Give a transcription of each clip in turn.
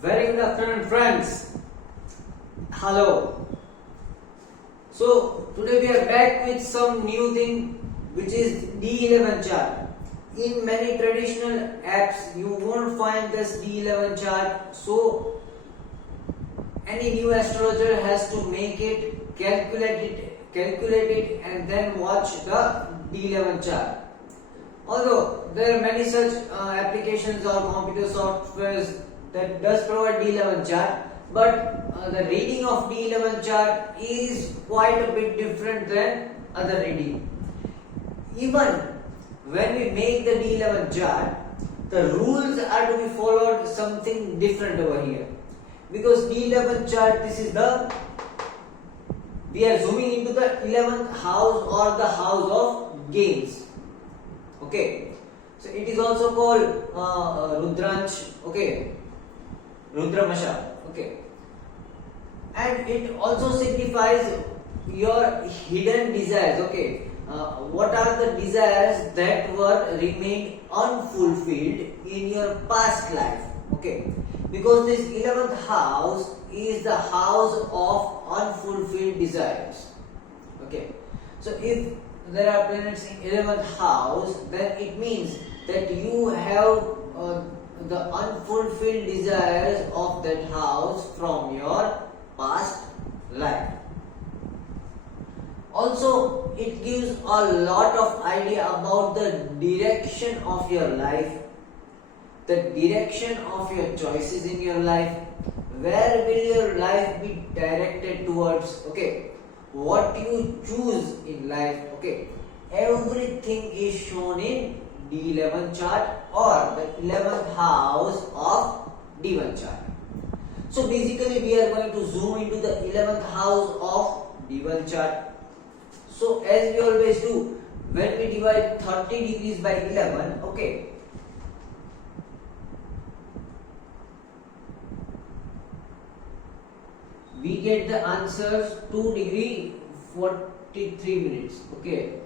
Very good afternoon, friends. Hello. So today we are back with some new thing, which is D11 chart. In many traditional apps, you won't find this D11 chart. So any new astrologer has to make it, calculate it, and then watch the D11 chart. Although there are many such applications or computer softwares that does provide D11 chart, but the reading of D11 chart is quite a bit different than other reading. Even when we make the D11 chart, the rules are to be followed something different over here. Because D11 chart, we are zooming into the 11th house or the house of games. Okay, so it is also called Rudransh. Okay, Rudramasha. Okay, and it also signifies your hidden desires. Okay, what are the desires that were remained unfulfilled in your past life? Okay, because this 11th house is the house of unfulfilled desires. Okay, so if there are planets in 11th house, then it means that you have the unfulfilled desires of that house from your past life. Also, it gives a lot of idea about the direction of your life, the direction of your choices in your life, where will your life be directed towards. Okay, what you choose in life. Okay, everything is shown in D11 chart or the 11th house of D1 chart. So basically we are going to zoom into the 11th house of D1 chart. So as we always do, when we divide 30 degrees by 11, okay, we get the answers 2 degree 43 minutes. Okay,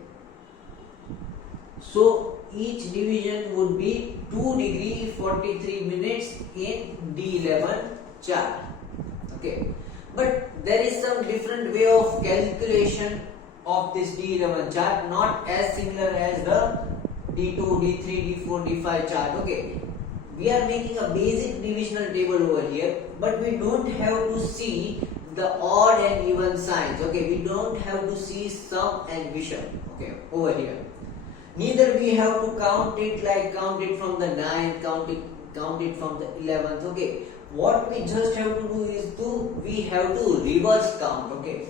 so each division would be 2 degree 43 minutes in D11 chart. Okay, but there is some different way of calculation of this D11 chart, not as similar as the D2, D3, D4, D5 chart. Okay, we are making a basic divisional table over here, but we don't have to see the odd and even signs. Okay, we don't have to see sum and vishan. Okay, over here. Neither we have to count it from the 9th, count it from the 11th. Okay, what we just have to do is we have to reverse count. Okay.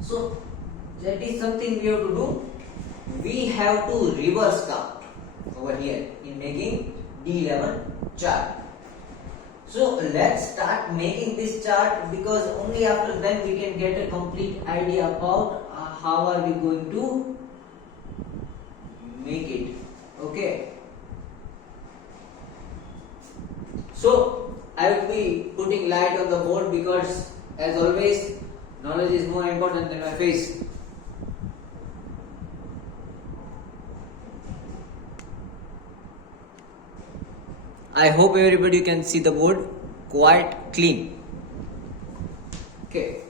So that is something we have to do. We have to reverse count over here in making D11 chart. So let's start making this chart, because only after then we can get a complete idea about how are we going to make it. Okay. So I will be putting light on the board, because as always knowledge is more important than my face. I hope everybody can see the board quite clean. Okay.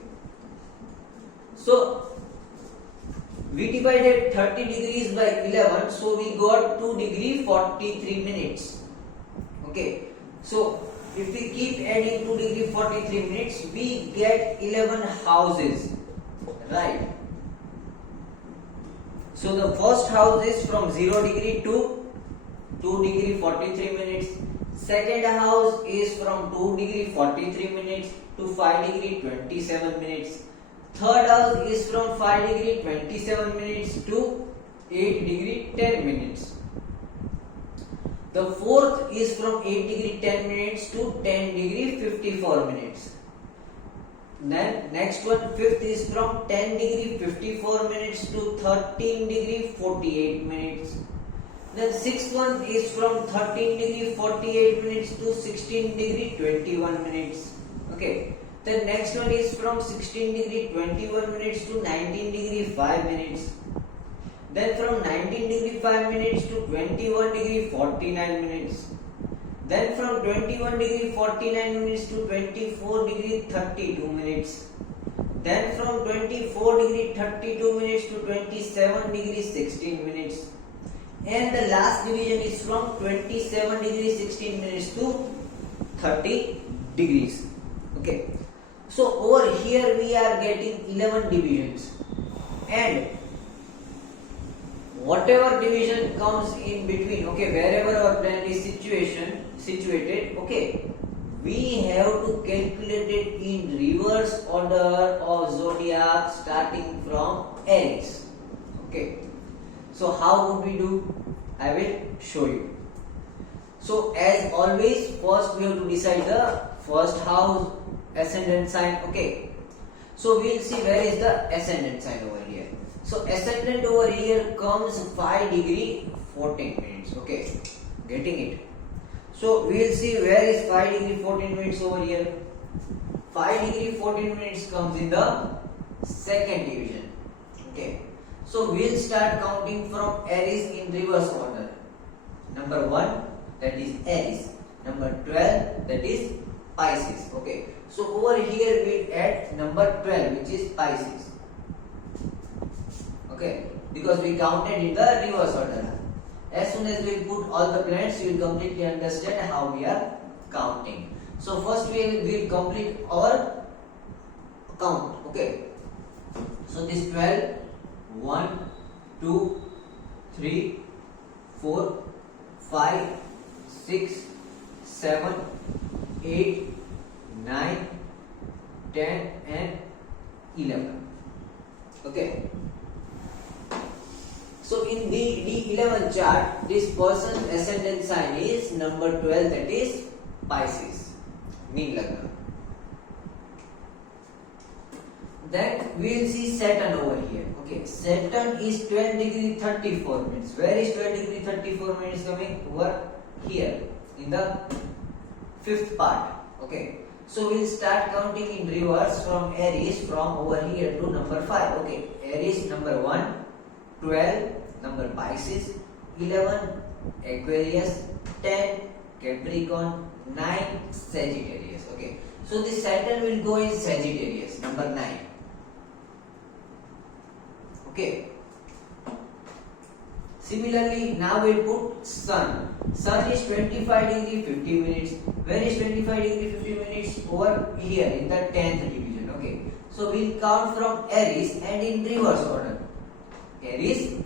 So we divided 30 degrees by 11, so we got 2 degree 43 minutes. Okay. So if we keep adding 2 degree 43 minutes, we get 11 houses. Right. So the first house is from 0 degree to 2 degree 43 minutes. Second house is from 2 degree 43 minutes to 5 degree 27 minutes. Third house is from 5 degree 27 minutes to 8 degree 10 minutes. The fourth is from 8 degree 10 minutes to 10 degree 54 minutes. Then next one, fifth is from 10 degree 54 minutes to 13 degree 48 minutes. Then sixth one is from 13 degree 48 minutes to 16 degree 21 minutes. Okay. Then next one is from 16 degree 21 minutes to 19 degree 5 minutes. Then from 19 degree 5 minutes to 21 degree 49 minutes. Then from 21 degree 49 minutes to 24 degree 32 minutes. Then from 24 degree 32 minutes to 27 degree 16 minutes. And the last division is from 27 degree 16 minutes to 30 degrees. Okay. So over here we are getting 11 divisions, and whatever division comes in between, okay, wherever our planet is situated, okay, we have to calculate it in reverse order of zodiac starting from Aries. Okay. So how would we do? I will show you. So as always, first we have to decide the first house ascendant sign. Okay. So we will see where is the ascendant sign over here. So ascendant over here comes 5 degree 14 minutes. Okay. Getting it? So we will see where is 5 degree 14 minutes over here. 5 degree 14 minutes comes in the second division. Okay. So we will start counting from Aries in reverse order. Number 1, that is Aries. Number 12, that is Pisces. Okay. So over here we will add number 12, which is Pisces. Okay. Because we counted in the reverse order. As soon as we put all the planets, you will completely understand how we are counting. So first we will complete our count. Okay. So this 12, 1, 2, 3, 4, 5, 6, 7, 8, 9, 10 and 11. Okay. So in the 11 chart, this person's ascendant sign is number 12, that is Pisces, Meen Lagna. Then we will see Saturn over here. Okay, Saturn is 12 degree 34 minutes. Where is 12 degree 34 minutes coming? Over here in the fifth part. Okay, so we will start counting in reverse from Aries, from over here to number 5. Okay, Aries number 1, 12 number Pisces, 11 Aquarius, 10 Capricorn, 9 Sagittarius. Okay, so this Saturn will go in Sagittarius, number 9. Okay. Similarly, now we'll put Sun. Sun is 25 degree 50 minutes. Where is 25 degree 50 minutes? Over here in the 10th division. Okay. So we'll count from Aries and in reverse order. Aries,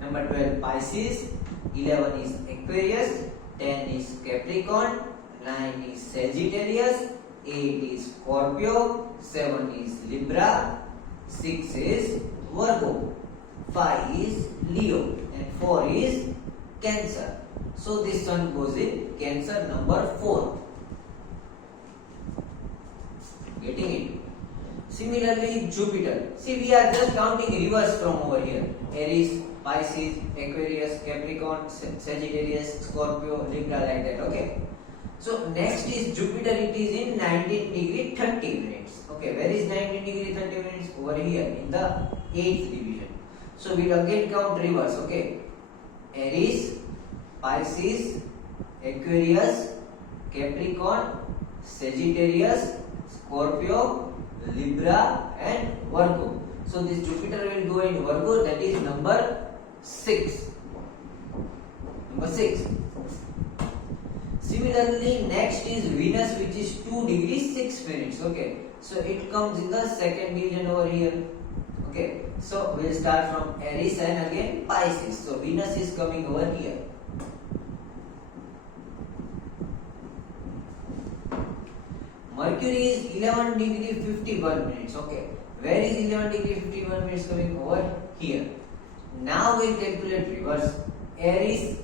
number 12 Pisces, 11 is Aquarius, 10 is Capricorn, 9 is Sagittarius, 8 is Scorpio, 7 is Libra, 6 is Virgo, 5 is Leo and 4 is Cancer. So this Sun goes in Cancer number 4. Getting it? Similarly, Jupiter. See, we are just counting reverse from over here. Aries, Pisces, Aquarius, Capricorn, Sagittarius, Scorpio, Libra, like that. Okay. So next is Jupiter. It is in 19 degree 30 minutes. Okay. Where is 19 degree 30 minutes? Over here in the 8th division. So we will again count reverse. Okay. Aries, Pisces, Aquarius, Capricorn, Sagittarius, Scorpio, Libra and Virgo. So this Jupiter will go in Virgo, that is number 6. Number 6. Similarly, next is Venus, which is 2 degrees 6 minutes. Okay. So it comes in the second division over here. Okay. So we'll start from Aries and again Pisces. So Venus is coming over here. Mercury is 11 degree 51 minutes. Okay. Where is 11 degree 51 minutes coming? Over here. Now we'll calculate reverse. Aries,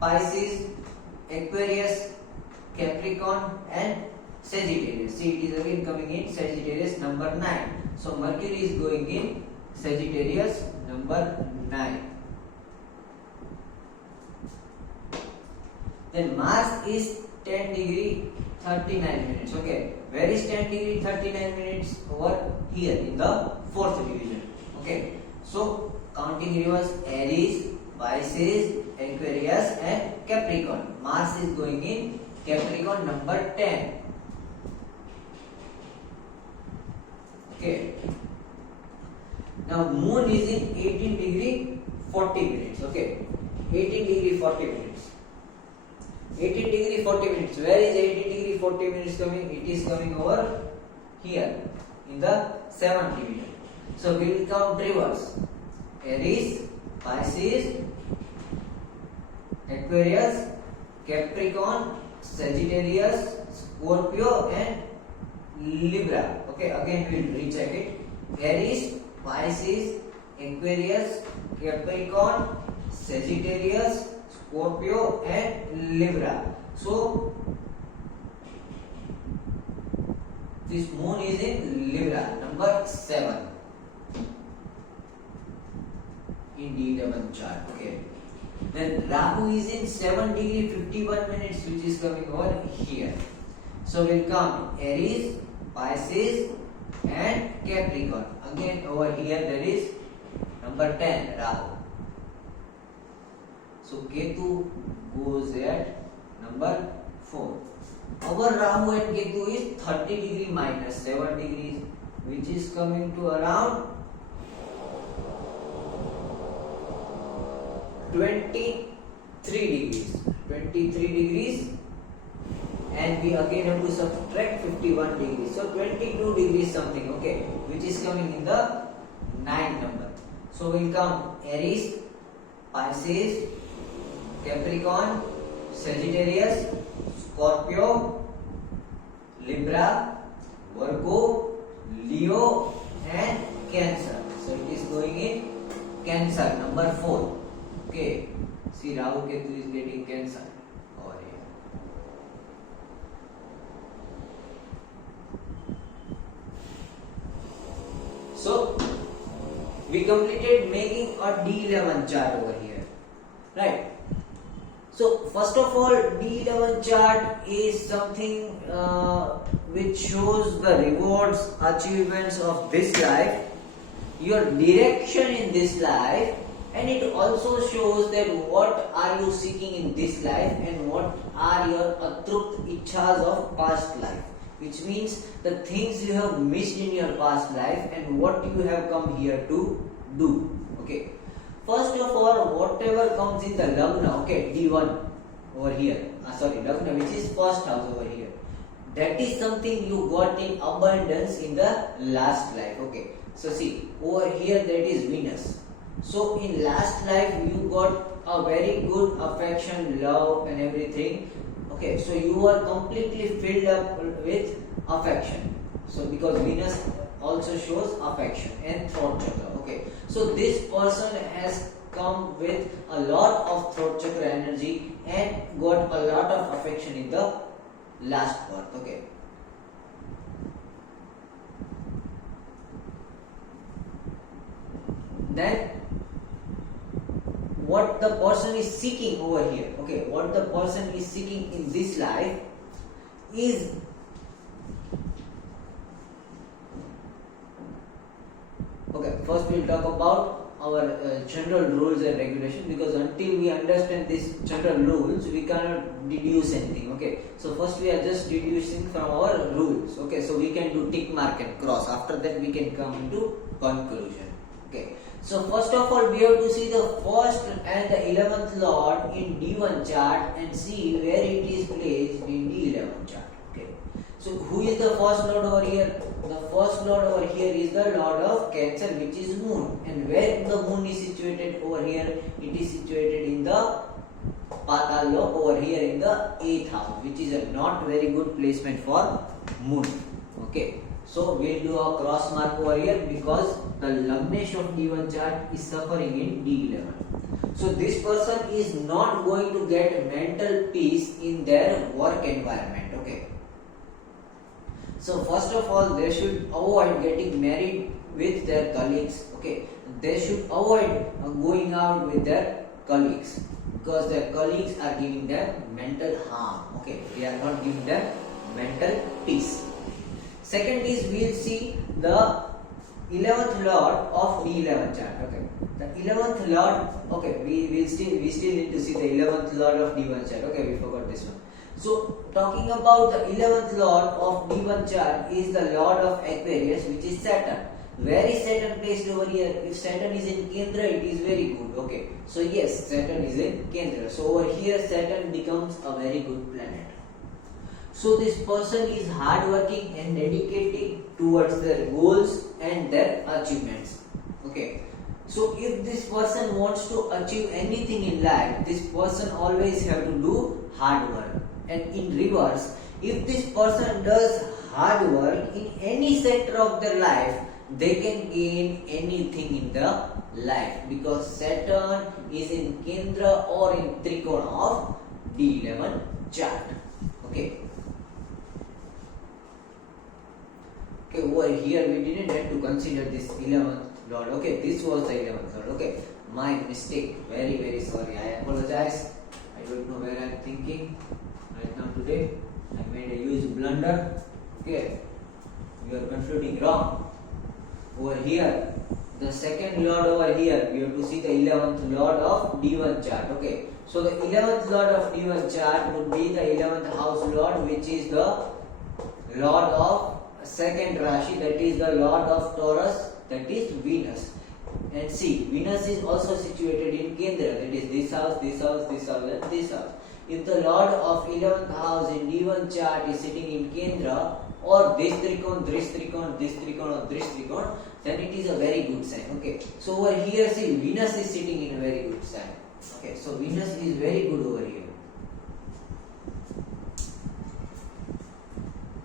Pisces, Aquarius, Capricorn and Sagittarius. See, it is again coming in Sagittarius number 9. So Mercury is going in Sagittarius number 9. Then Mars is 10 degree 39 minutes. Okay. Where is 10 degree 39 minutes? Over here in the fourth division. Okay. So counting in reverse: Aries, Pisces, Aquarius, and Capricorn. Mars is going in Capricorn number 10. Okay. Now Moon is in 18 degree 40 minutes. Okay. 18 degree 40 minutes. 18 degree 40 minutes. Where is 18 degree 40 minutes coming? It is coming over here in the 7th division. So we will count reverse: Aries, Pisces, Aquarius, Capricorn, Sagittarius, Scorpio, and Libra. Okay, again we will recheck it. Aries, Pisces, Aquarius, Capricorn, Sagittarius, Scorpio, and Libra. So this Moon is in Libra, number 7 in D11 chart. Okay. Then Rahu is in 7 degree 51 minutes, which is coming over here. So we'll come Aries, Pisces, and Capricorn. Again over here there is number 10, Rahu. So Ketu goes at number 4. Our Rahu and Ketu is 30 degree minus 7 degrees, which is coming to around 23 degrees. 23 degrees, and we again have to subtract 51 degrees. So 22 degrees something, okay, which is coming in the 9th number. So we'll come Aries, Pisces, Capricorn, Sagittarius, Scorpio, Libra, Virgo, Leo, and Cancer. So it is going in Cancer, number 4. Okay, see Rahu Ketu is getting Cancer over here. So we completed making a D11 chart over here, right? So first of all, D11 chart is something which shows the rewards, achievements of this life, your direction in this life, and it also shows that what are you seeking in this life and what are your atrut ichhas of past life, which means the things you have missed in your past life and what you have come here to do. Okay. First of all, whatever comes in the Lagna, okay, D1 over here, Lagna, which is first house over here, that is something you got in abundance in the last life. Okay, so see, over here that is Venus. So in last life you got a very good affection, love and everything. Okay, so you are completely filled up with affection. So because Venus also shows affection and throat chakra. Okay, so this person has come with a lot of throat chakra energy and got a lot of affection in the last birth. Okay. Then what the person is seeking over here, okay, what the person is seeking in this life is okay, first we'll talk about our general rules and regulations, because until we understand these general rules we cannot deduce anything. Okay, so first we are just deducing from our rules. Okay, so we can do tick mark and cross, after that we can come into conclusion. Okay, so first of all we have to see the first and the 11th lord in D1 chart and see where it is placed in D11 chart. Okay, so who is the first lord over here? The first lord over here is the lord of Cancer, which is Moon. And where the Moon is situated over here? It is situated in the Patal Lok over here in the 8th house, which is a not very good placement for Moon. Okay, so we'll do a cross mark over here because the Lagnesh of D1 chart is suffering in D11. So this person is not going to get mental peace in their work environment. Okay. So first of all, they should avoid getting married with their colleagues. Okay, they should avoid going out with their colleagues because their colleagues are giving them mental harm. Okay, they are not giving them mental peace. Second is we'll see the 11th lord of D11 chart. Okay, the 11th lord. Okay, we still need to see the 11th lord of D1 chart. Okay, we forgot this one. So talking about the 11th lord of D1 chart is the lord of Aquarius, which is Saturn. Where is Saturn placed over here? If Saturn is in Kendra, it is very good. Okay, so yes, Saturn is in Kendra. So over here, Saturn becomes a very good planet. So this person is hardworking and dedicated towards their goals and their achievements. Okay, so if this person wants to achieve anything in life, this person always have to do hard work. And in reverse, if this person does hard work in any sector of their life, they can gain anything in the life, because Saturn is in Kendra or in Trikona of D11 chart. Okay. Okay, over here we didn't have to consider this 11th lord. Okay, this was the 11th lord. Okay, my mistake. Very sorry. I apologize. I don't know where I'm thinking right now today. I made a huge blunder. Okay, you are concluding wrong. Over here, the second lord over here, we have to see the 11th lord of D1 chart. Okay, so the 11th lord of D1 chart would be the 11th house lord, which is the lord of second Rashi, that is the lord of Taurus, that is Venus. And see, Venus is also situated in Kendra, that is this house, this house, this house, and this house. If the lord of 11th house in D1 chart is sitting in Kendra, or this trikon, this trikon, this trikon, or this trikon, then it is a very good sign. Okay, so over here, see, Venus is sitting in a very good sign. Okay, so Venus is very good over here.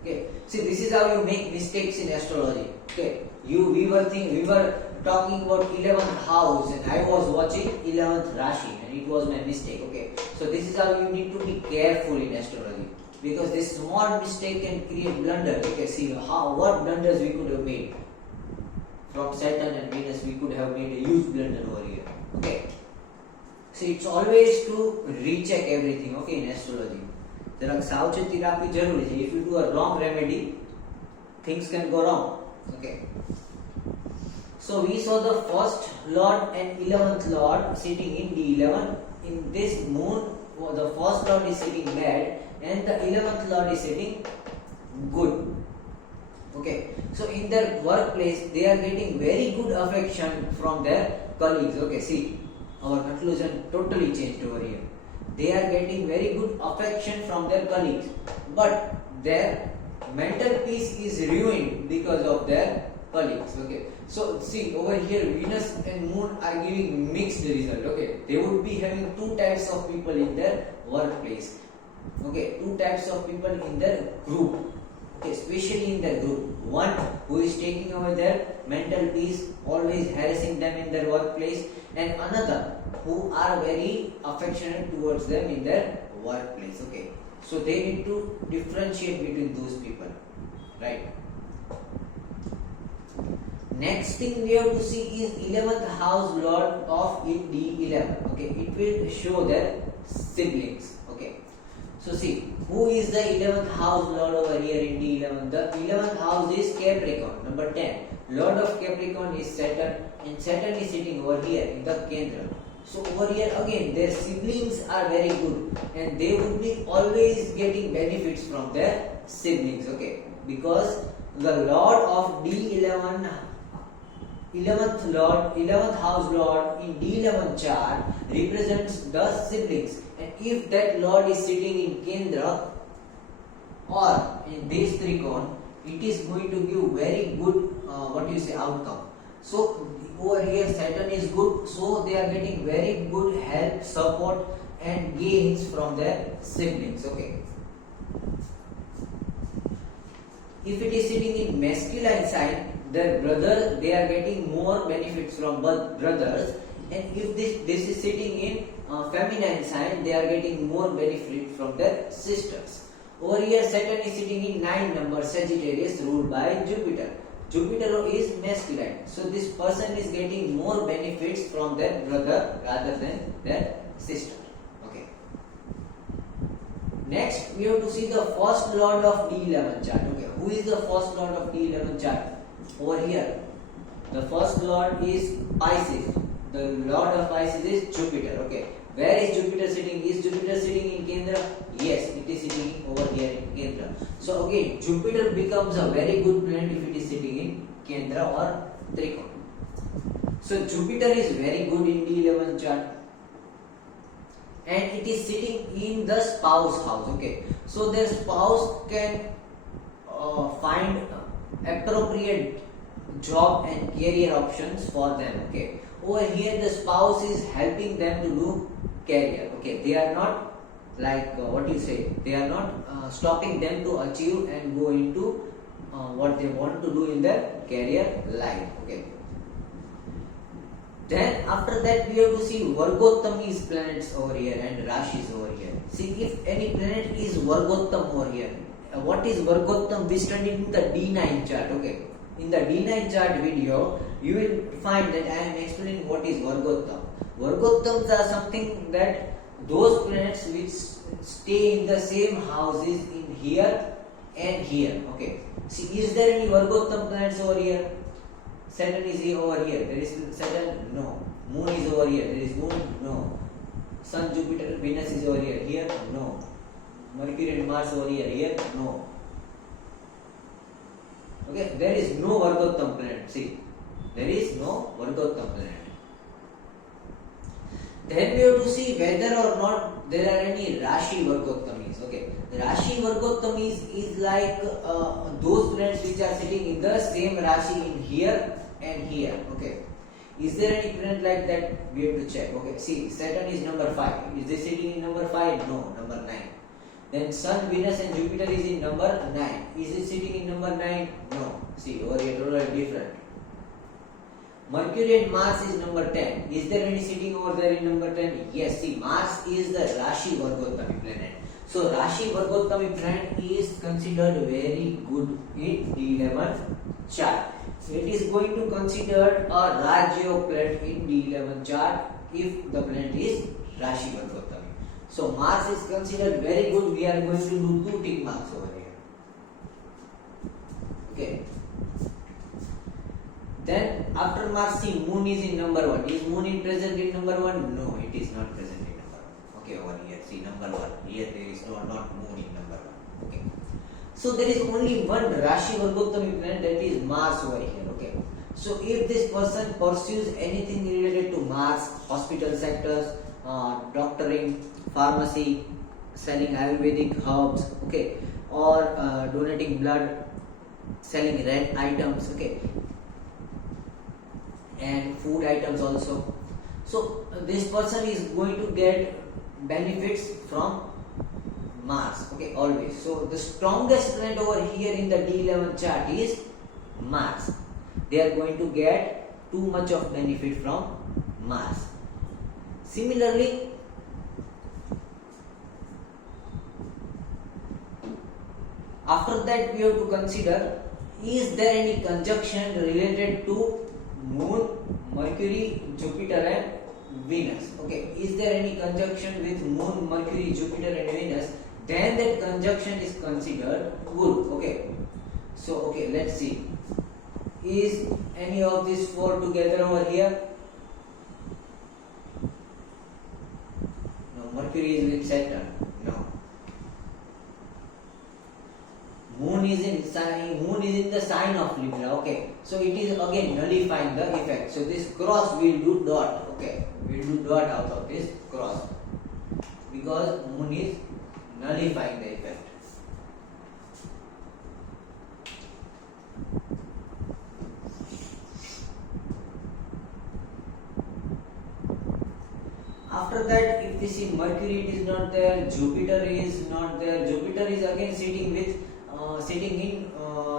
Okay, see, this is how you make mistakes in astrology. Okay, we were talking about 11th house, and I was watching 11th Rashi, and it was my mistake. Okay, so this is how you need to be careful in astrology, because this small mistake can create blunder. Okay, see what blunders we could have made from Saturn and Venus. We could have made a huge blunder over here. Okay, so it's always to recheck everything. Okay, in astrology, जरा सावचेती રાખવી જરૂરી છે. If you do a wrong remedy, things can go wrong. Okay, so we saw the first lord and 11th lord sitting in D11. In this moon, the first lord is sitting bad and the 11th lord is sitting good. Okay, so in their workplace they are getting very good affection from their colleagues. Okay, see, our conclusion totally changed over here. They are getting very good affection from their colleagues, but their mental peace is ruined because of their colleagues. Okay, so see over here, Venus and Moon are giving mixed result. Okay, they would be having two types of people in their workplace. Okay, two types of people in their group. Okay, especially in their group, one who is taking away their mental peace, always harassing them in their workplace, and another who are very affectionate towards them in their workplace. Okay, so they need to differentiate between those people, right? Next thing we have to see is 11th house lord of D11. Okay, it will show their siblings. Okay, so see, who is the 11th house lord over here in D11? The 11th house is Capricorn, number 10. Lord of Capricorn is Saturn, and Saturn is sitting over here in the Kendra. So over here again, their siblings are very good, and they would be always getting benefits from their siblings. Okay, because the lord of D11, 11th house lord in D11 chart represents the siblings, and if that lord is sitting in Kendra or in this trikon, it is going to give very good outcome. So over here Saturn is good, so they are getting very good help, support and gains from their siblings. Okay, if it is sitting in masculine sign, their brother, they are getting more benefits from brothers, and if this is sitting in feminine sign, they are getting more benefit from their sisters. Over here Saturn is sitting in 9 number Sagittarius, ruled by Jupiter. Jupiter is masculine, so this person is getting more benefits from their brother rather than their sister. Okay, Next, we have to see the first lord of D11 chart. Okay, who is the first lord of D11 chart? Over here, the first lord is Pisces. The lord of Pisces is Jupiter. Okay, where is Jupiter sitting? Is Jupiter sitting in Kendra? Yes, it is sitting over here in Kendra. So again, Jupiter becomes a very good planet if it is sitting in Kendra or Trikona. So Jupiter is very good in D11 chart, and it is sitting in the spouse house. Okay, so their spouse can find appropriate job and career options for them. Okay, over here the spouse is helping them to do career. Okay, they are not like they are not stopping them to achieve and go into what they want to do in their career life. Okay, then after that we have to see Vargottami's planets over here and Rashis over here. See, if any planet is Vargottam over here, what is Vargottam? We studied in the D9 chart. Okay, in the D9 chart video you will find that I am explaining what is Vargottam. Vargottams are something that those planets which stay in the same houses in here and here. Okay, see, is there any Vargottam planets over here? Saturn is here over here. There is Saturn? No. Moon is over here. There is Moon? No. Sun, Jupiter, Venus is over here. Here? No. Mercury and Mars over here. Here? No. Okay, there is no Vargottam planet. See, there is no Vargottam planet. Then we have to see whether or not there are any Rashi Vargottamis. Okay, Rashi Vargottamis is like those planets which are sitting in the same Rashi in here and here. Okay, is there any planet like that? We have to check. Okay, see, Saturn is number 5. Is this sitting in number 5? No, number 9. Then Sun, Venus and Jupiter is in number 9. Is it sitting in number 9? No. See, over here totally different. Mercury and Mars is number 10. Is there any sitting over there in number 10? Yes, see, Mars is the Rashi Vargottami planet. So Rashi Vargottami planet is considered very good in D11 chart. It is going to consider a Rajyog planet in D11 chart if the planet is Rashi Vargottami. So Mars is considered very good. We are going to do 2 tick marks over here. Okay. Then after Mars, see, Moon is in number 1. Is Moon in present in number 1? No, it is not present in number 1. Okay, over here, see, number 1. Here there is not Moon in number 1. Okay. So there is only one Rashi Vargottami planet, that is Mars over here. Okay. So if this person pursues anything related to Mars, hospital sectors, doctoring, pharmacy, selling Ayurvedic herbs, okay, or donating blood, selling red items, okay, and food items also. So this person is going to get benefits from Mars, okay, always. So the strongest planet over here in the D11 chart is Mars. They are going to get too much of benefit from Mars. Similarly, after that we have to consider, is there any conjunction related to Moon, Mercury, Jupiter and Venus? Okay, is there any conjunction with Moon, Mercury, Jupiter and Venus? Then that conjunction is considered good. Okay, so okay, let's see. Is any of these 4 together over here? No. Mercury is with Saturn. No. Moon is in the sign of Libra. Okay, so it is again nullifying the effect. So this cross will do dot. Okay, we will do dot out of this cross because Moon is nullifying the effect. After that, if we see Mercury, it is not there. Jupiter is not there. Jupiter is again sitting in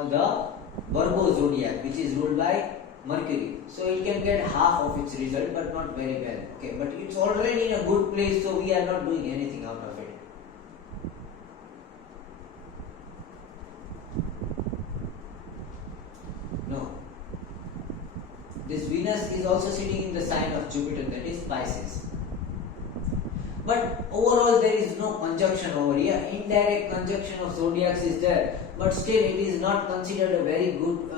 the Virgo zodiac, which is ruled by Mercury. So it can get half of its result, but not very well. Okay, but it's already in a good place, so we are not doing anything out of it. No. This Venus is also sitting in the sign of Jupiter, that is Pisces. But overall there is no conjunction over here. Indirect conjunction of zodiacs is there, but still it is not considered a very good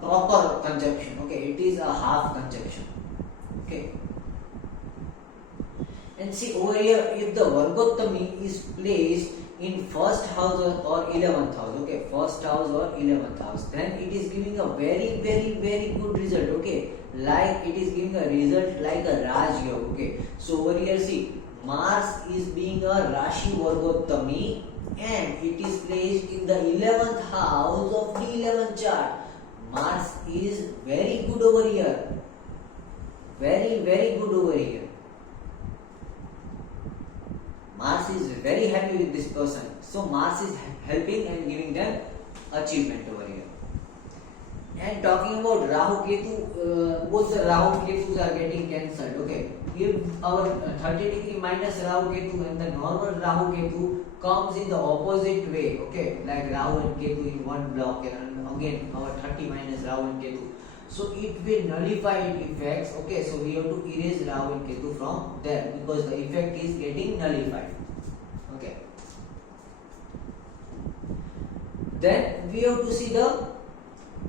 proper conjunction. Okay, it is a half conjunction. Okay. And see over here, if the Vargottami is placed in first house or 11th house, okay, first house or 11th house, then it is giving a very good result. Okay, like it is giving a result like a Raj Yoga. Okay, so over here see, Mars is being a Rashi Vargottami and it is placed in the 11th house of the 11th chart. Mars is very good over here, very good over here. Mars is very happy with this person. So Mars is helping and giving them achievement over here. And talking about Rahu Ketu, both the Rahu Ketus are getting cancelled. Okay, if our 30° minus Rahu Ketu and the normal Rahu Ketu comes in the opposite way, okay, like Rahu and Ketu in one block, and again our 30 minus Rahu and Ketu, so it will nullify its effects. Okay, so we have to erase Rahu and Ketu from there because the effect is getting nullified. Okay, then we have to see the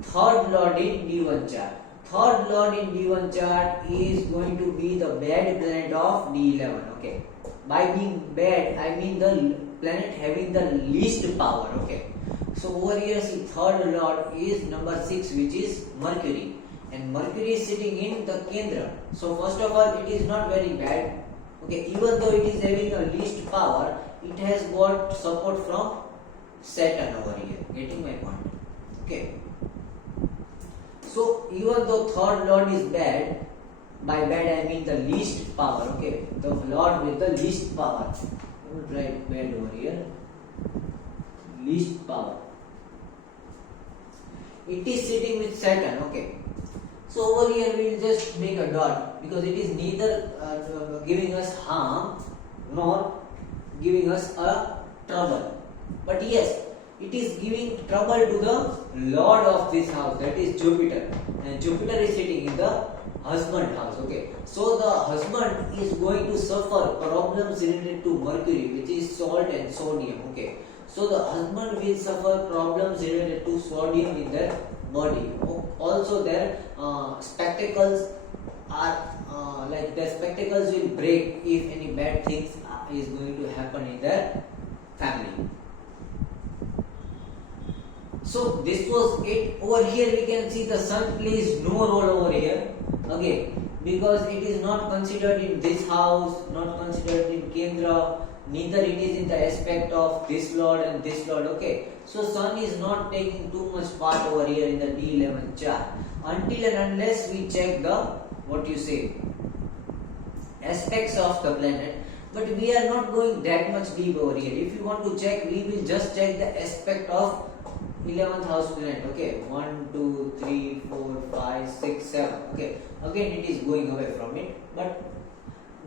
third lord in D1 chart. Third lord in D1 chart is going to be the bad planet of D11. Okay, by being bad I mean the planet having the least power. Okay, so over here see, third lord is number 6, which is Mercury, and Mercury is sitting in the Kendra. So first of all, it is not very bad. Okay, even though it is having a least power, it has got support from Saturn over here. Getting my point? Okay. So even though third lord is bad, by bad I mean the least power. Okay, the lord with the least power. I will write bad over here. Least power. It is sitting with Saturn. Okay, so over here we will just make a dot because it is neither giving us harm nor giving us a trouble. But yes, it is giving trouble to the lord of this house, that is Jupiter, and Jupiter is sitting in the husband house. Okay, so the husband is going to suffer problems related to Mercury, which is salt and sodium. Okay, so the husband will suffer problems related to sodium in their body. Also their spectacles are like their spectacles will break if any bad things is going to happen in their family. So this was it. Over here we can see the sun plays no role over here again because it is not considered in this house, not considered in Kendra, neither it is in the aspect of this lord and this lord. Okay, so sun is not taking too much part over here in the D11 chart until and unless we check the aspects of the planet. But we are not going that much deep over here. If you want to check, we will just check the aspect of 11th house planet. Okay, 1, 2, 3, 4, 5, 6, 7. Okay, again it is going away from it, but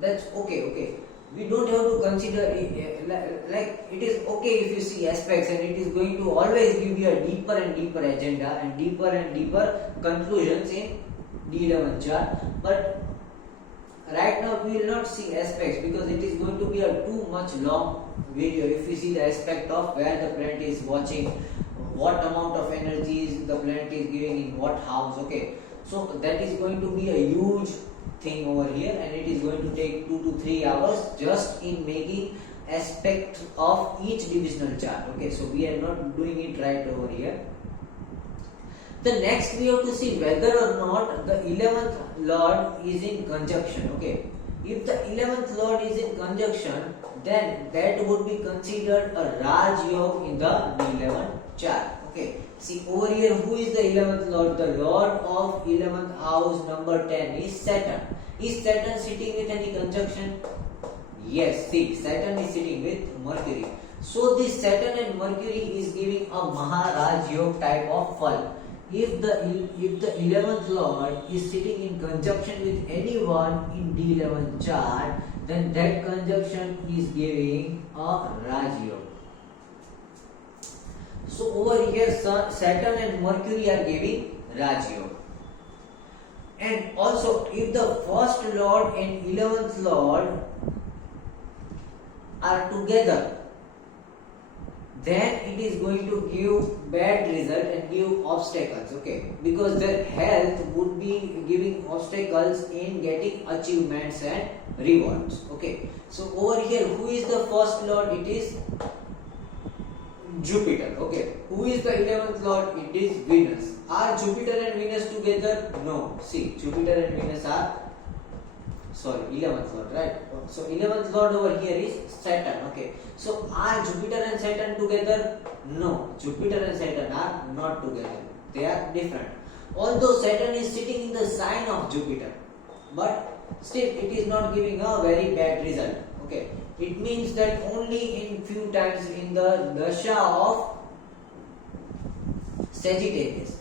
that's okay. Okay, we don't have to consider it, like it is okay if you see aspects, and it is going to always give you a deeper and deeper agenda and deeper conclusions in D11 chart. But right now we will not see aspects because it is going to be a too much long video if we see the aspect of where the planet is watching, what amount of energies the planet is giving in what house. Okay, so that is going to be a huge thing over here, and it is going to take 2 to 3 hours just in making aspect of each divisional chart. Okay, so we are not doing it right over here. The next we have to see whether or not the 11th lord is in conjunction. Okay, if the 11th lord is in conjunction, then that would be considered a Raj Yoga in the D11 chart. Okay, see over here, who is the 11th lord? The lord of 11th house number 10 is Saturn. Is Saturn sitting with any conjunction? Yes, see, Saturn is sitting with Mercury. So this Saturn and Mercury is giving a Maharaj Yoga type of fall. If the 11th lord is sitting in conjunction with anyone in D11 chart, then that conjunction is giving a Raj Yoga. So over here Saturn and Mercury are giving Raj Yoga. And also if the first lord and 11th lord are together, then it is going to give bad result and give obstacles, okay, because their health would be giving obstacles in getting achievements and rewards, okay. So over here, who is the first lord? It is Jupiter, okay. Who is the 11th lord? It is Venus. Are Jupiter and Venus together? No. See, Jupiter and Venus are 11th lord, right? So 11th lord over here is Saturn, okay. So are Jupiter and Saturn together? No, Jupiter and Saturn are not together. They are different. Although Saturn is sitting in the sign of Jupiter, but still it is not giving a very bad result, okay. It means that only in few times in the dasha of Sagittarius,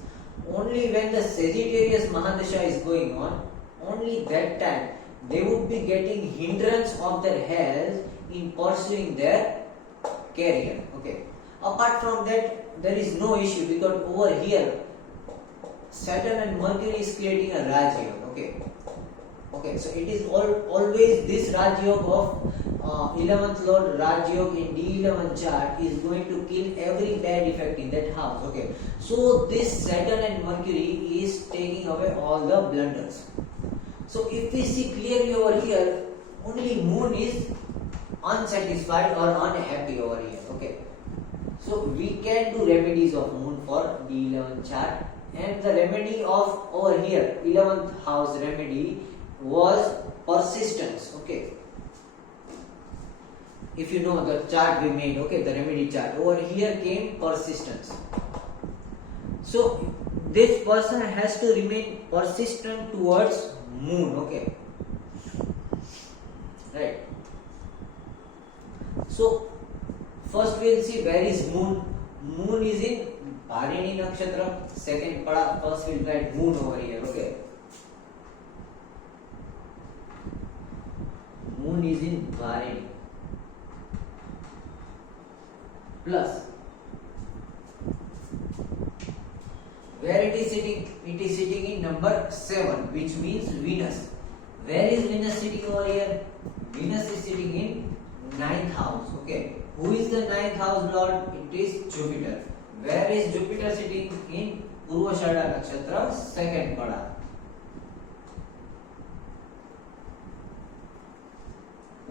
only when the Sagittarius Mahadasha is going on, only that time they would be getting hindrance of their health in pursuing their career, okay. Apart from that, there is no issue, because over here Saturn and Mercury is creating a Raj Yoga, okay. Okay, so it is always this Raj Yoga of 11th Lord Raj Yoga in D11 chart is going to kill every bad effect in that house, okay. So this Saturn and Mercury is taking away all the blunders. So if we see clearly over here, only Moon is unsatisfied or unhappy over here, okay. So we can do remedies of Moon for D11 chart, and the remedy of over here 11th house remedy was persistence, okay. If you know the chart we made, okay, the remedy chart, over here came persistence. So this person has to remain persistent towards Moon, okay, right. So first we'll see where is Moon. Moon is in Bharini Nakshatra, second pada. First we'll write Moon over here, okay. Moon is in Bharini plus where it is sitting? It is sitting in number 7, which means Venus. Where is Venus sitting over here? Venus is sitting in 9th house, okay. Who is the 9th house lord? It is Jupiter. Where is Jupiter sitting? In Purvashada Nakshatra, second pada.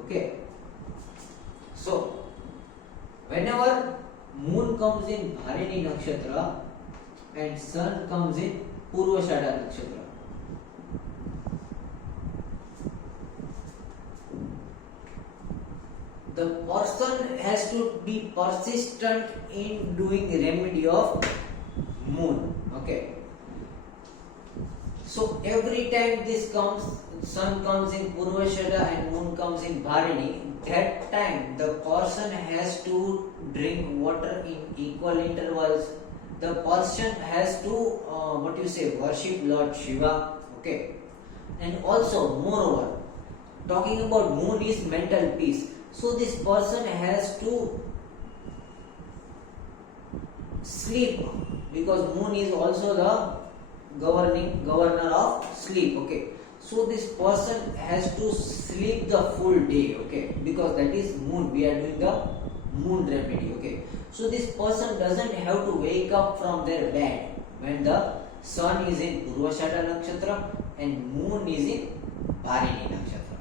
Okay. So whenever Moon comes in Bharini Nakshatra and Sun comes in Purvashada Nakshatra, the person has to be persistent in doing remedy of Moon, okay. So every time this comes, Sun comes in Purvashada and Moon comes in Bharini, that time the person has to drink water in equal intervals. The person has to worship Lord Shiva, okay. And also moreover, talking about Moon is mental peace. So this person has to sleep, because Moon is also the governor of sleep, okay. So this person has to sleep the full day, okay, because that is Moon. We are doing the Moon remedy, okay. So this person doesn't have to wake up from their bed when the Sun is in Purvashada Nakshatra and Moon is in Bharini Nakshatra.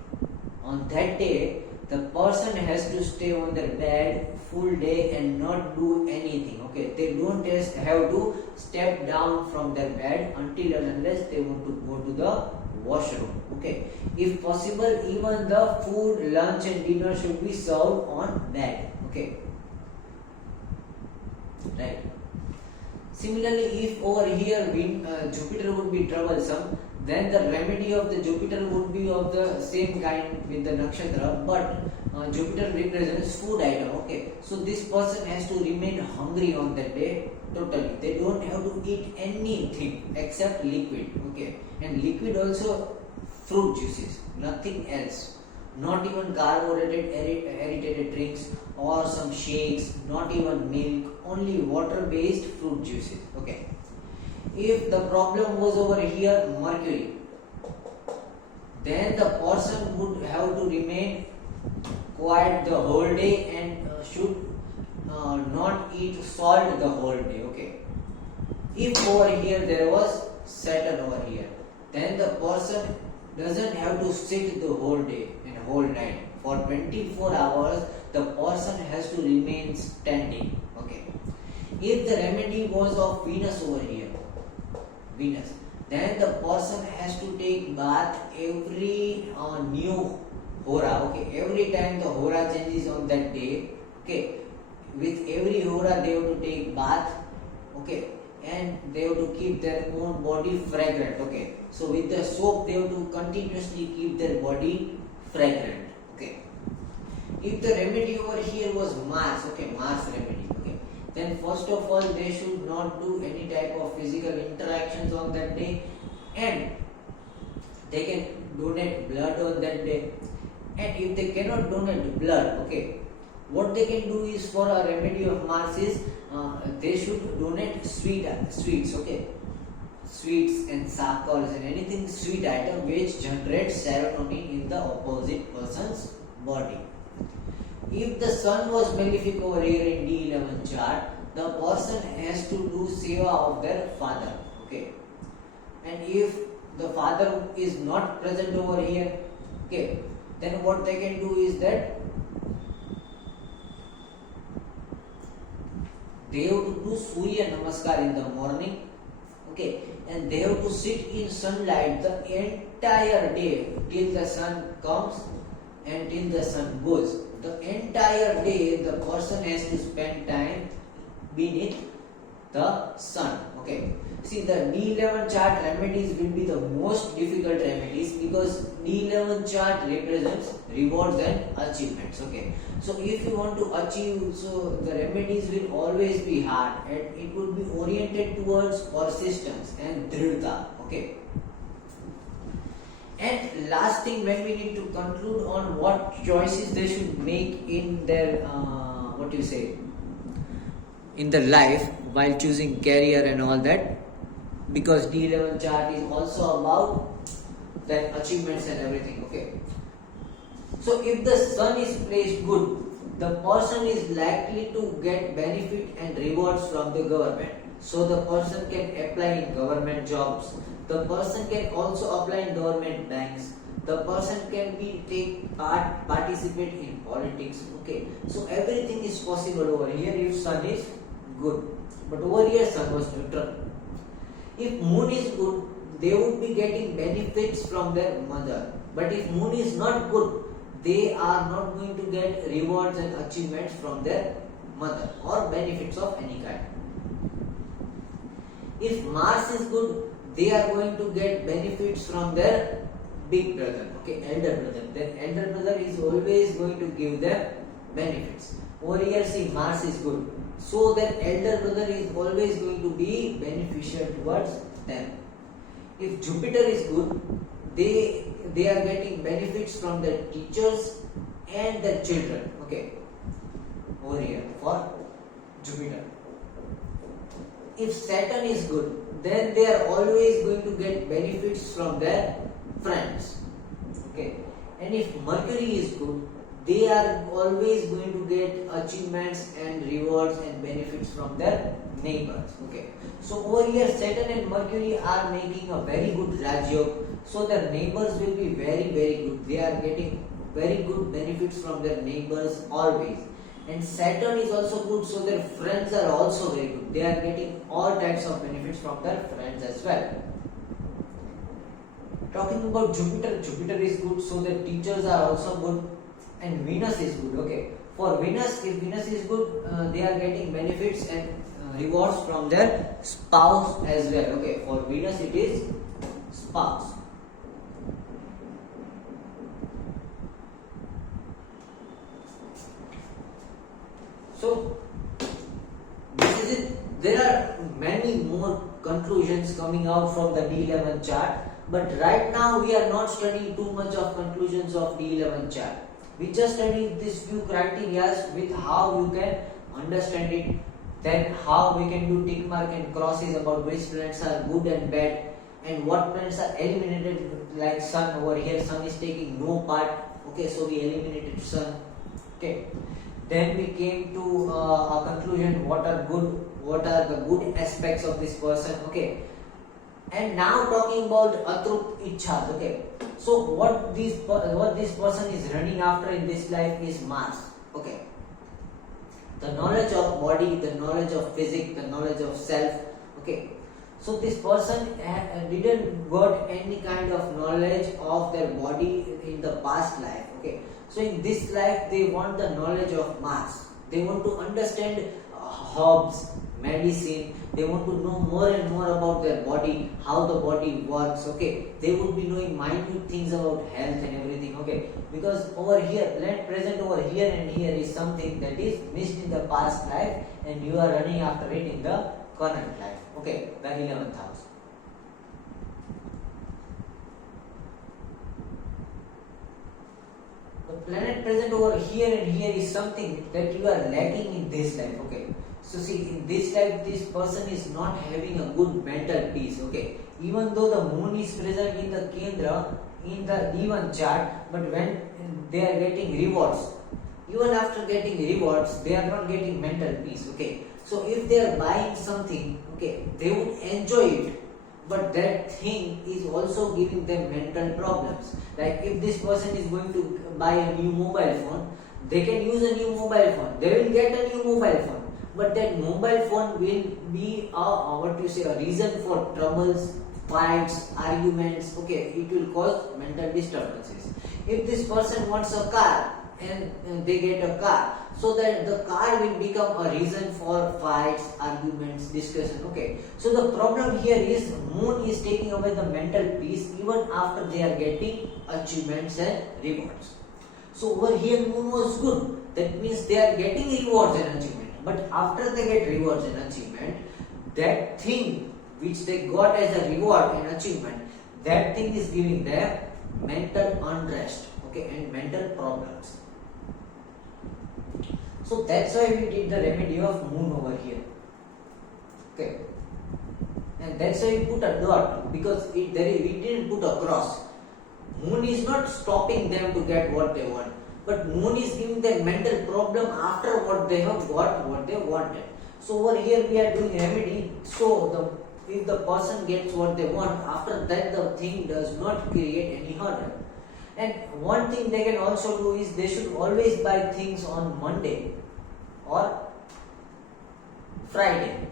On that day, the person has to stay on their bed full day and not do anything, okay. They don't just have to step down from their bed until and unless they want to go to the washroom, okay. If possible, even the food, lunch and dinner should be served on bed, okay, right. Similarly, if over here Jupiter would be troublesome, then the remedy of the Jupiter would be of the same kind with the nakshatra, but Jupiter represents food item, okay. So this person has to remain hungry on that day totally. They don't have to eat anything except liquid, okay. And liquid also fruit juices, nothing else. Not even carbonated aerated drinks or some shakes, not even milk, only water based fruit juices, okay. If the problem was over here Mercury, then the person would have to remain quiet the whole day and should not eat salt the whole day. Okay. If over here there was Saturn over here, then the person doesn't have to sit the whole day and whole night. For 24 hours, the person has to remain standing. Okay. If the remedy was of Venus over here, Venus, then the person has to take bath every new hora. Okay. Every time the hora changes on that day. Okay. With every hora they have to take bath. Okay. And they have to keep their own body fragrant. Okay. So with the soap they have to continuously keep their body fragrant. Okay. If the remedy over here was Mars, okay, Mars remedy, okay, then first of all they should not do any type of physical interactions on that day, and they can donate blood on that day. And if they cannot donate blood, okay, what they can do is, for a remedy of Mars is they should donate sweets, okay, sweets and sakars and anything sweet item which generates serotonin in the opposite person's body. If the sun was malefic over here in D11 chart, the person has to do seva of their father. Okay. And if the father is not present over here, okay, then what they can do is that they have to do Surya Namaskar in the morning. Okay. And they have to sit in sunlight the entire day till the sun comes and till the sun goes. The entire day the person has to spend time beneath the sun. Okay. See, the D11 chart remedies will be the most difficult remedies, because D11 chart represents rewards and achievements. Okay. So if you want to achieve, so the remedies will always be hard, and it would be oriented towards persistence and dridhta. Okay. And last thing, when we need to conclude on what choices they should make in their in their life while choosing career and all that, because D11 chart is also about their achievements and everything. Okay. So if the sun is placed good, the person is likely to get benefit and rewards from the government. So the person can apply in government jobs. The person can also apply in government banks. The person can participate in politics. Okay. So everything is possible over here if sun is good. But over here sun was neutral. If moon is good, they would be getting benefits from their mother. But if moon is not good, they are not going to get rewards and achievements from their mother or benefits of any kind. If Mars is good, they are going to get benefits from their big brother, okay, elder brother. Then elder brother is always going to give them benefits. Over here, see, Mars is good, so their elder brother is always going to be beneficial towards them. If Jupiter is good, they are getting benefits from their teachers and their children. Okay, over here for Jupiter. If Saturn is good, then they are always going to get benefits from their friends. Okay, and if Mercury is good, they are always going to get achievements and rewards and benefits from their neighbors. Okay, so over here Saturn and Mercury are making a very good Rajyog, so their neighbors will be very, very good. They are getting very good benefits from their neighbors always. And Saturn is also good, so their friends are also very good. They are getting all types of benefits from their friends as well. Talking about Jupiter, Jupiter is good, so their teachers are also good. And Venus is good. Okay, for Venus, if Venus is good, they are getting benefits and rewards from their spouse as well. Okay, for Venus it is spouse. So this is it. There are many more conclusions coming out from the D11 chart, but right now we are not studying too much of conclusions of D11 chart. We just studied these few criteria with how you can understand it, then how we can do tick mark and crosses about which planets are good and bad, and what planets are eliminated, like Sun over here. Sun is taking no part. Okay, so we eliminated Sun. Okay. Then we came to a conclusion. What are the good aspects of this person? Okay. And now talking about atrupt ichhas. Okay. So what this person is running after in this life is Mars. Okay. The knowledge of body, the knowledge of physics, the knowledge of self. Okay. So this person didn't got any kind of knowledge of their body in the past life. Okay. So in this life they want the knowledge of Mars. They want to understand herbs, medicine. They want to know more and more about their body, how the body works. Okay. They would be knowing minute things about health and everything. Okay. Because over here, planet present over here and here is something that is missed in the past life, and you are running after it in the current life. Okay, the 11th house. The planet present over here and here is something that you are lacking in this life. Okay, so see, in this life, this person is not having a good mental peace. Okay, even though the moon is present in the Kendra in the D1 chart, but when they are getting rewards, even after getting rewards, they are not getting mental peace. Okay. So if they are buying something, okay, they would enjoy it, but that thing is also giving them mental problems. Like if this person is going to buy a new mobile phone, they can use a new mobile phone. They will get a new mobile phone, but that mobile phone will be a reason for troubles, fights, arguments. Okay, it will cause mental disturbances. If this person wants a car and they get a car, so that the car will become a reason for fights, arguments, discussion. Okay, so the problem here is moon is taking away the mental peace even after they are getting achievements and rewards. So over here moon was good, that means they are getting rewards and achievement, but after they get rewards and achievement, that thing which they got as a reward and achievement, that thing is giving them mental unrest, okay, and mental problems. So that's why we did the remedy of moon over here. Okay. And that's why we put a dot, because we didn't put a cross. Moon is not stopping them to get what they want, but moon is giving them mental problem after what they have got, what they wanted. So over here we are doing remedy. So if the person gets what they want, after that the thing does not create any hurdle. And one thing they can also do is they should always buy things on Monday or Friday.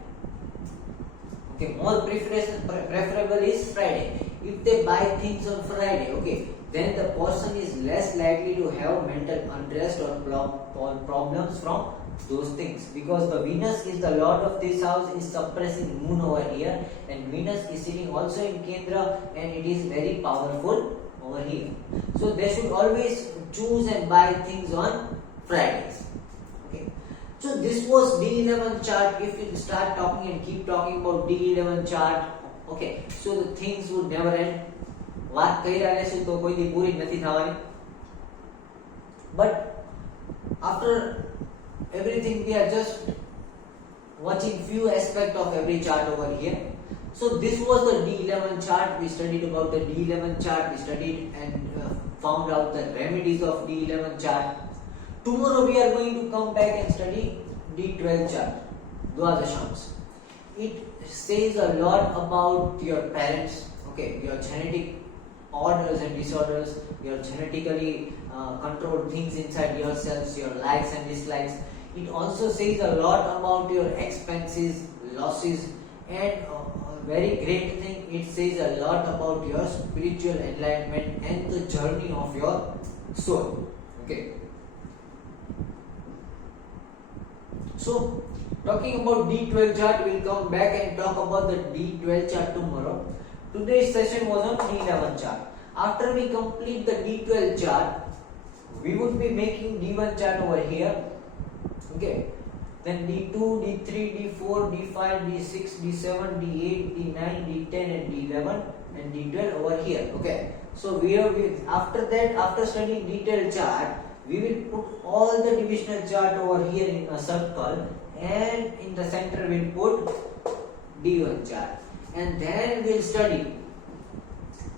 Okay, more preferable is Friday. If they buy things on Friday, okay, then the person is less likely to have mental unrest or problems from those things, because the Venus is the lord of this house, is suppressing moon over here, and Venus is sitting also in Kendra, and it is very powerful over here. So they should always choose and buy things on Fridays. Okay. So this was D11 chart. If you start talking and keep talking about D11 chart, okay, so the things would never end. વાત કર્યા રહેશું તો કોઈ દી પૂરી નથી થવાની. But after everything, we are just watching few aspects of every chart over here. So this was the D11 chart. We studied about the D11 chart. We studied and found out the remedies of D11 chart. Tomorrow we are going to come back and study D12 chart, Dwadashams. It says a lot about your parents, okay, your genetic orders and disorders, your genetically controlled things inside yourselves, your likes and dislikes. It also says a lot about your expenses, losses, and very great thing, it says a lot about your spiritual enlightenment and the journey of your soul. Okay. So talking about D12 chart, we'll come back and talk about the D12 chart tomorrow. Today's session was on D11 chart. After we complete the D12 chart, we would be making D1 chart over here. Okay. Then D2, D3, D4, D5, D6, D7, D8, D9, D10 and D11 and D12 over here. Okay. So after that, after studying detailed chart, we will put all the divisional chart over here in a circle, and in the center we'll put D1 chart. And then we'll study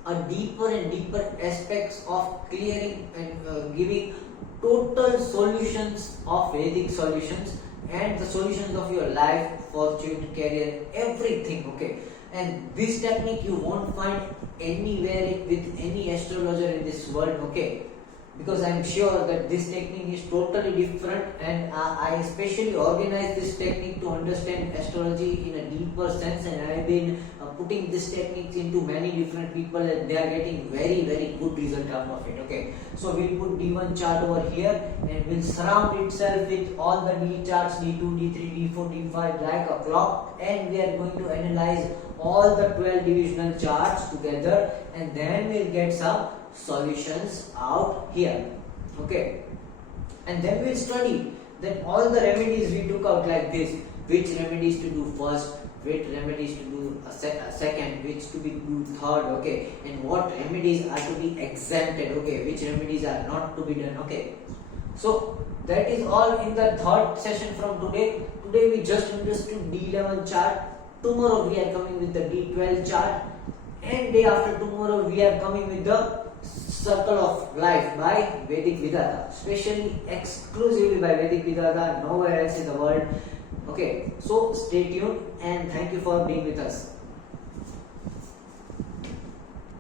a deeper and deeper aspects of clearing and giving total solutions of Vedic solutions and the solutions of your life, fortune, career, everything. Okay, and this technique you won't find anywhere with any astrologer in this world. Okay, because I'm sure that this technique is totally different, and I especially organized this technique to understand astrology in a deeper sense, and I've been putting this technique into many different people, and they are getting very good result out of it. Okay, so we'll put D1 chart over here, and we'll surround itself with all the D charts, D2, D3, D4, D5 like a clock, and we are going to analyze all the 12 divisional charts together, and then we'll get some solutions out here. Okay, and then we'll study that all the remedies we took out like this, which remedies to do first, which remedies to do second, which to be do third. Okay, and what remedies are to be exempted. Okay, which remedies are not to be done. Okay, so that is all in the third session from today. Today we just understood D11 chart. Tomorrow we are coming with the D12 chart, and day after tomorrow we are coming with the Circle of Life by Vedic Vidhata, especially exclusively by Vedic Vidhata, nowhere else in the world. Okay, so stay tuned and thank you for being with us.